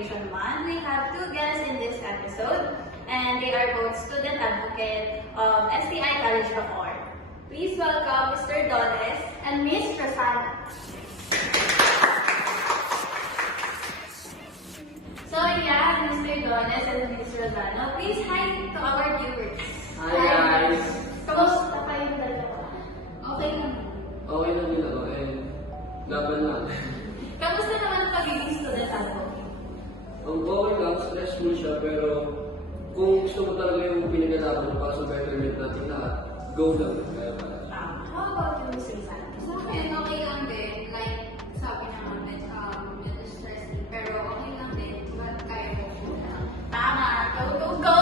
Education Month, we have two guests in this episode, and they are both student advocate of STI College Bacoor. Please welcome Mr. Dones and Miss Rosana. So yeah, Mr. Dones and Miss Rosana, please hi to our viewers. Hi guys! Kamusta kayong dalawa? Okay naman. Okay lang din ako laban lang. Kamusta naman ang pagiging student advocate? Ang okay lang, stressful siya pero kung gusto mo talaga yung pinag-alaban mo para sa betterment natin lahat, go lang. Kaya pala. How about you, Miss Rosana? Sa akin, okay lang din. Like, sabi naman, medyo stressing. Pero okay lang din. But kaya ko siya. Tama! Go, go, go!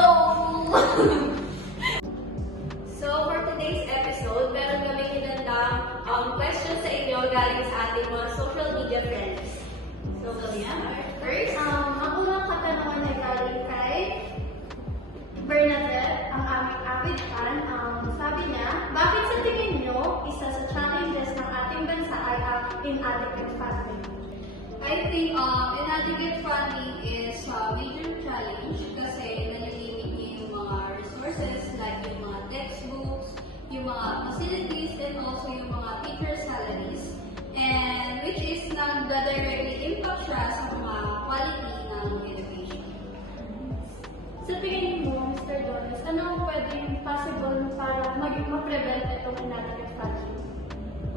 So, for today's episode, meron kami hinandang questions sa inyo galing sa ating mga social media friends. So, kami first. Ako lang katanungan ay galing kay Bernadette, ang aming avid fan. Sabi niya, bakit sa tingin niyo, isa sa challenges ng ating bansa ay ang inadequate funding? I think inadequate funding is a major challenge kasi nalilimit niya yung mga resources like yung mga textbooks, yung mga facilities, and also yung mga teacher salaries. And which is nag-directly impact siya sa mga quality ng education. Sa tingin mo, Mr. Doris, ano ang pwedeng possible para ma-prevent itong inadequate funding?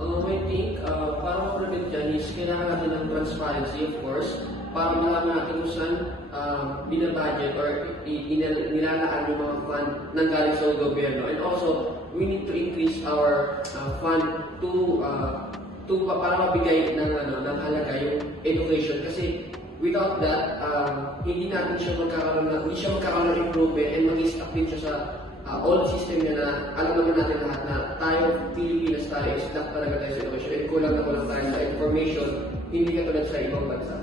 I think, para ma-prevent dyan is kailangan natin ng transparency, of course, para malaman natin kung saan binabudget or nilalaan yung mga fund ng galing sa gobyerno. And also, we need to increase our fund to para mabigay ng halaga yung education. Kasi without that, hindi siya magkakaroon ng improvement and mag-stuck din siya sa old system niya na alam naman natin lahat na tayo, Pilipinas tayo, stuck talaga tayo sa education and kulang na kulang tayo sa information, hindi katulad sa ibang bansa.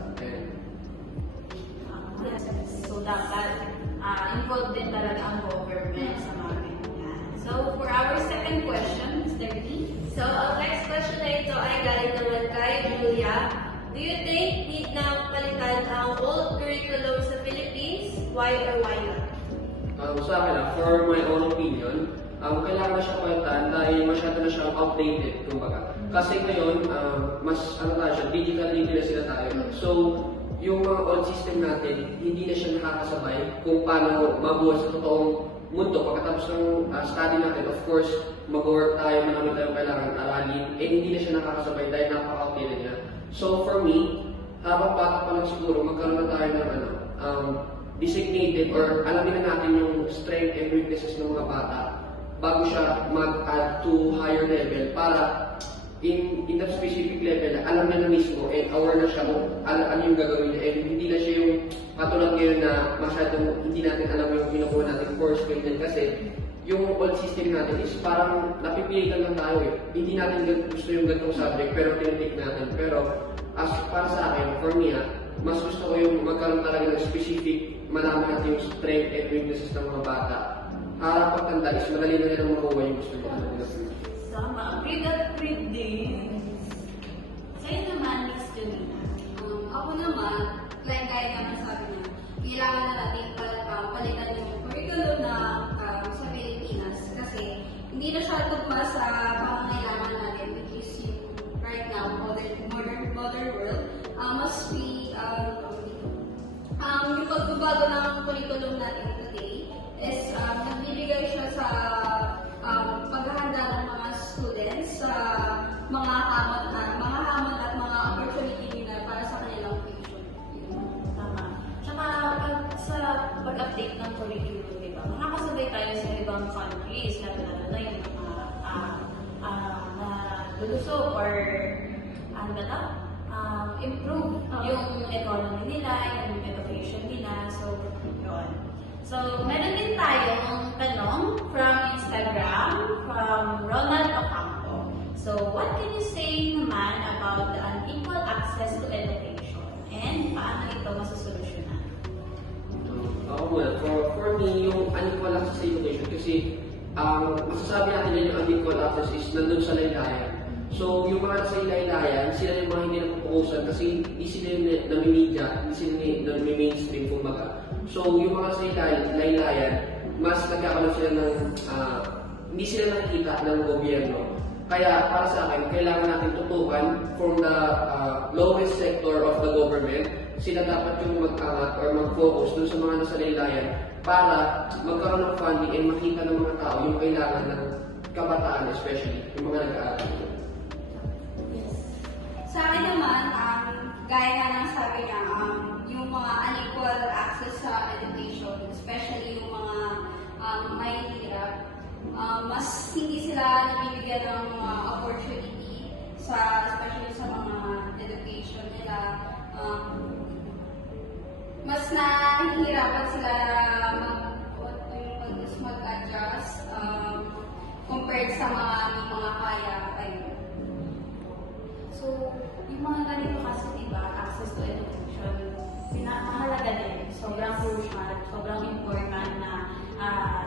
So, dapat involved din talaga ang government sa mga ganyan. So, for our second question, Mr. D. So, ang next question na ito ay galing naman kay Julia. Do you think need na palitan ang old curriculum sa Philippines? Why or why not? Sa akin, for my own opinion, kailangan na siya palitan dahil masyado na siyang outdated, kumbaga. Kasi ngayon, mas digitally na sila tayo. So, yung mga old system natin, hindi na siya nakakasabay kung paano mabuhay sa totoong mundo. Pagkatapos ng study natin, of course, mag-work tayo, marami tayong kailangan aralin, hindi na siya nakakasabay dahil napaka-outdated niya. So for me, habang bata pa lang siguro, magkaroon na tayo ng designated or alamin na natin yung strength and weaknesses ng mga bata bago siya mag-add to higher level para in that specific level, alam niya na mismo and aware na siya kung ano yung gagawin niya and hindi na siya yung katulad ngayon na masyadong hindi natin alam yung kinukuha natin course ganyan kasi yung old system natin is parang napipilitan lang tayo eh. Hindi natin gusto yung ganitong subject pero tinitake natin. Pero as para sa akin, for me mas gusto ko yung magkaroon talaga ng specific, malaman natin yung strength and weaknesses ng mga bata. Para pagtanda is madali na nilang makuha yung gusto nila. Sama. Agreed at agreed din. Sa'yo naman, Miss Julina. Ako naman, like kaya naman sabi niya, kailangan na natin palitan yung curriculum na sa Pilipinas kasi hindi na siya tugma sa pangangailangan natin which is yung right now, modern world. Must be, yung pagbabago ng curriculum natin today is nagbibigay siya sa paghahanda ng mga students sa mga hamon at mga opportunity nila para sa kanilang future. Tama. Tsaka sa pag-update ng curriculum, di ba? Nakakasabay tayo sa ibang countries, lalo na yung mga lulusog or ano ba ito? Improve yung economy nila, yung education nila. So, yun. So, meron din tayong tanong from Instagram, from Ronald Ocampo. So, what can you say naman about the unequal access to education? And paano ito masusolusyonan? Ako muna, for me, yung unequal access to education kasi masasabi natin yung unequal access is nandun sa laylayan. So, yung mga nasa laylayan, sila yung mga hindi pupukusan kasi hindi sila nami-media, hindi sila nami-mainstream kumbaga. So yung mga sa laylayan, mas nagkakaroon sila ng hindi sila nakikita ng gobyerno. Kaya para sa akin, kailangan natin tutukan from the lowest sector of the government. Sila dapat yung mag-angat or mag-focus dun sa mga nasa laylayan para magkaroon ng funding and makita ng mga tao yung kailangan ng kabataan, especially yung mga nag-aaral. Sa akin naman, gaya nga ng sabi niya, yung mga unequal access sa education, especially yung mga mahihirap, mas hindi sila nabibigyan ng opportunity especially sa mga education nila. Mas nahihirapan sila mag-adjust compared sa mga kaya. Ayun. So, yung mga ganito kasi, diba, access to education, pinakahalaga din. Sobrang crucial, sobrang important na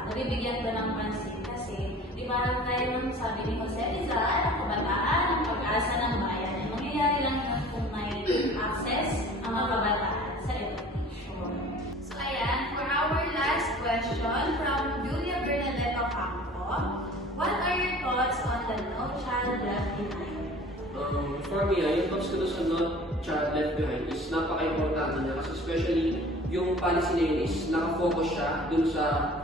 nabibigyan ka ng pansin kasi, di ba, tayo nung sabi ni Jose Rizal, ang kabataan, ang pag-asa ng bayan, ay mangyayari lang yun kung may access ang mga kabataan sa education. So ayan, for our last question from Julia Bernadette Ocampo, what are your thoughts on the No Child Left Behind? For me, yung thoughts ko sa No Child Left Behind is napaka-importante niya kasi especially yung policy na yun is nakafocus siya dun sa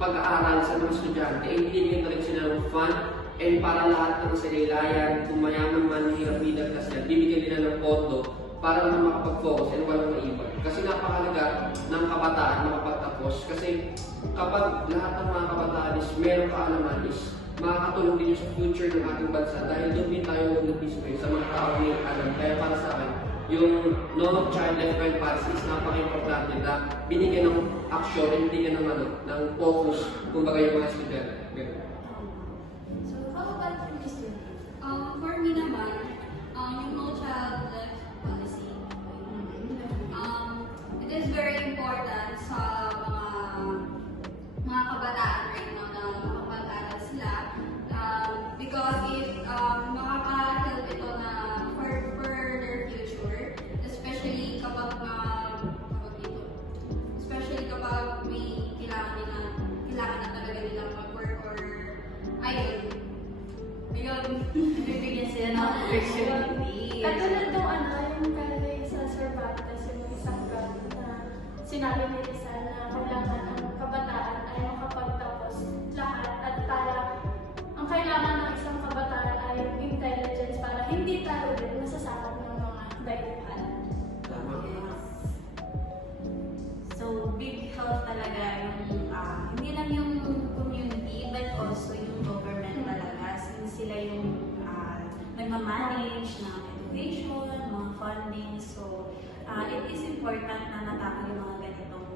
pag-aaral sa mga estudyante. And binibigyan na rin sila ng fund and para lahat ng salilayan, kung mayaman man, hirap middle class yan, bibigyan nila ng pondo para naman makapag-focus and walang maiwan. Kasi napakalaga ng kabataan makapagtapos kasi kapag lahat ng mga kabataan is meron kaalaman is makakatulong din sa future ng ating bansa dahil doon din tayo nag-display sa mga tao may alam. Kaya para sa akin, yung No Child Left Behind policy is napaka-importante na binigyan ng action and binigyan ng focus kumbaga yung mga estudyante. So, how about for Mr. For me naman, yung No Child Left policy, it is very important sa mga kabataan right now na makapag-aral sila because if makaka-help ito na for their future, especially kapag may kailangan na talaga nilang mag-work or ayun. Bibigyan sila ng opportunity. Katulad nung yung kaya sa Cervantes, yung isang God na sinabi ni Rizal na kailangan ang kabataan ay makapagtapos lahat at para ang kailangan ng isang kabataan ay yung intelligence para hindi tayo din masasakot ng mga dayuhan. So, big help talaga yung, hindi lang yung community, but also yung government talaga. Since sila yung nagmamanage ng education, mga funding. So, it is important na natakot yung mga ganitong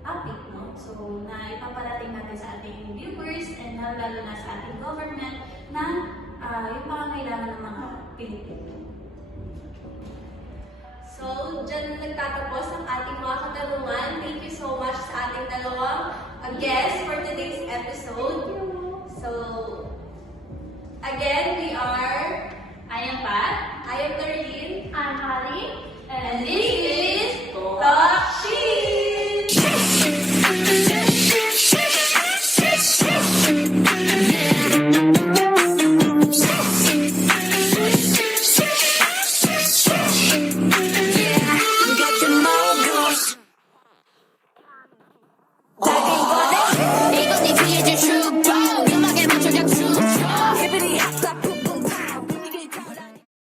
topic, no? So, na ipaparating natin sa ating viewers and lalo na sa ating government na yung pangangailangan ng mga Pilipino. So, dyan nagtatapos ang ating mga katanungan. Thank you so much sa ating dalawang guests for today's episode. So, again, we are... I am Pat. I am Darlene. I'm Ali. And this